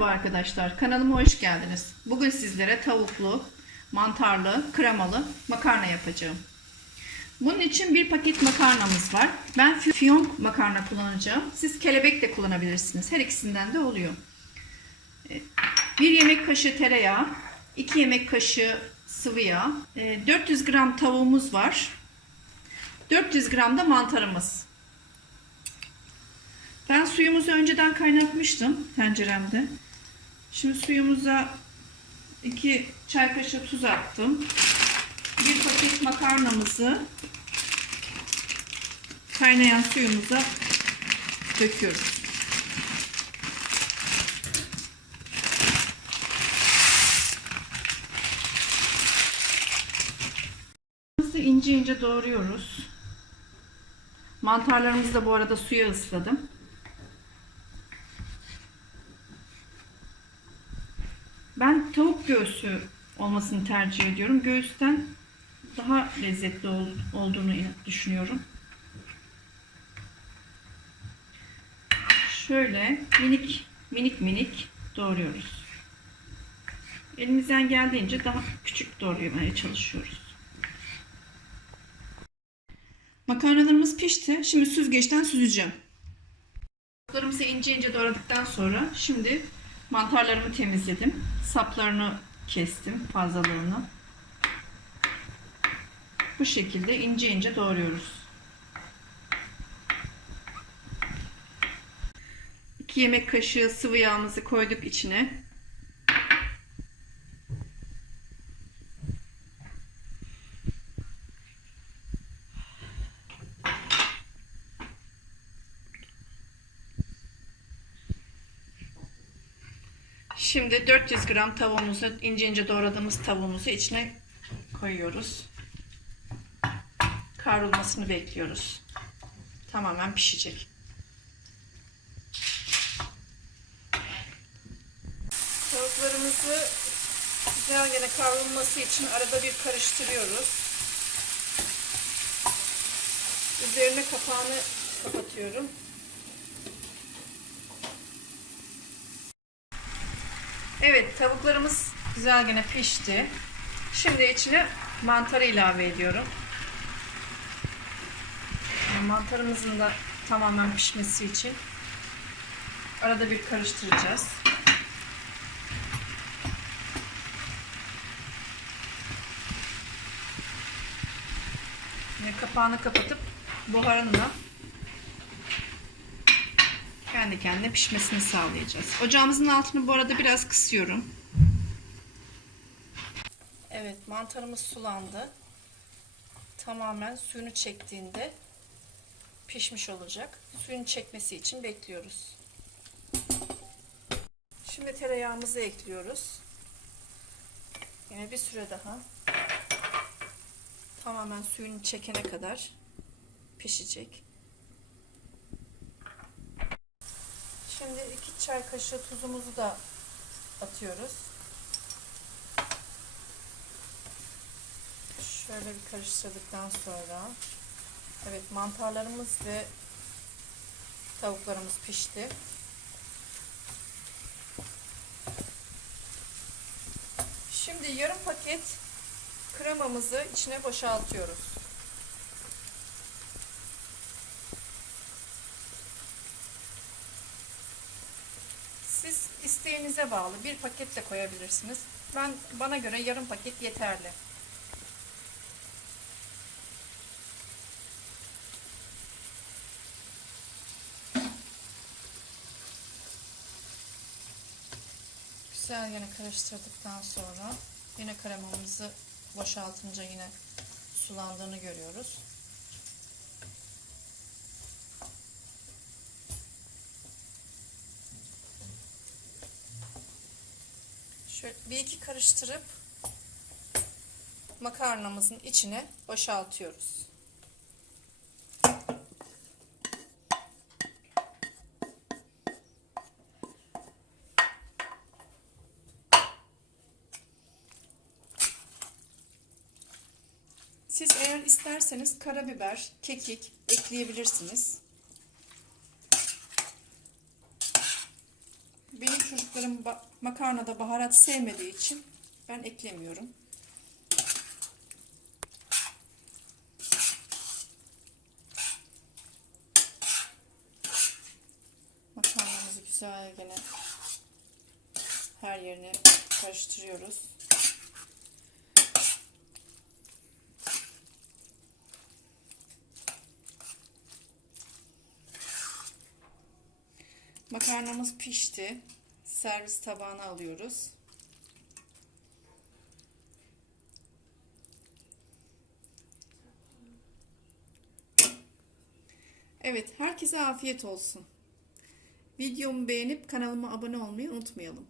Merhaba arkadaşlar, kanalıma hoş geldiniz. Bugün sizlere tavuklu, mantarlı, kremalı makarna yapacağım. Bunun için bir paket makarnamız var. Ben fiyonk makarna kullanacağım. Siz kelebek de kullanabilirsiniz. Her ikisinden de oluyor. Ee, Bir yemek kaşığı tereyağı, 2 yemek kaşığı sıvı yağ, e, 400 gram tavuğumuz var. 400 gram da mantarımız. Ben suyumuzu önceden kaynatmıştım tenceremde. Şimdi suyumuza 2 çay kaşığı tuz attım. Bir paket makarnamızı kaynayan suyumuza döküyoruz. ince ince doğruyoruz. Mantarlarımızı da bu arada suya ısladım. Ben tavuk göğsü olmasını tercih ediyorum. Göğüsten daha lezzetli ol, olduğunu düşünüyorum. Şöyle minik minik minik doğruyoruz. Elimizden geldiğince daha küçük doğramaya çalışıyoruz. Makarnalarımız pişti. Şimdi süzgeçten süzeceğim. Tavuklarımızı ince ince doğradıktan sonra şimdi mantarlarımı temizledim. Saplarını kestim fazlalığını. Bu şekilde ince ince doğruyoruz. 2 yemek kaşığı sıvı yağımızı koyduk içine. Şimdi 400 gram tavuğumuzu, ince ince doğradığımız tavuğumuzu içine koyuyoruz. Kavrulmasını bekliyoruz. Tamamen pişecek. Tavuklarımızı güzel yine kavrulması için arada bir karıştırıyoruz. Üzerine kapağını kapatıyorum. Evet tavuklarımız güzel gene pişti. Şimdi içine mantarı ilave ediyorum. Mantarımızın da tamamen pişmesi için arada bir karıştıracağız. Yine kapağını kapatıp buharınla kendi kendine pişmesini sağlayacağız. Ocağımızın altını bu arada biraz kısıyorum. Evet mantarımız sulandı. Tamamen suyunu çektiğinde pişmiş olacak. Suyun çekmesi için bekliyoruz. Şimdi tereyağımızı ekliyoruz. Yine bir süre daha tamamen suyunu çekene kadar pişecek. Şimdi iki çay kaşığı tuzumuzu da atıyoruz. Şöyle bir karıştırdıktan sonra evet mantarlarımız ve tavuklarımız pişti. Şimdi yarım paket kremamızı içine boşaltıyoruz. Siz isteğinize bağlı bir paket de koyabilirsiniz. Ben bana göre yarım paket yeterli. Güzel yine karıştırdıktan sonra yine kremamızı boşaltınca yine sulandığını görüyoruz. Şöyle bir iki karıştırıp makarnamızın içine boşaltıyoruz. Siz eğer isterseniz karabiber, kekik ekleyebilirsiniz. Benim çocuklarım makarnada baharat sevmediği için ben eklemiyorum. Makarnamızı güzel gene her yerine karıştırıyoruz. Makarnamız pişti. Servis tabağına alıyoruz. Evet, herkese afiyet olsun. Videomu beğenip kanalıma abone olmayı unutmayalım.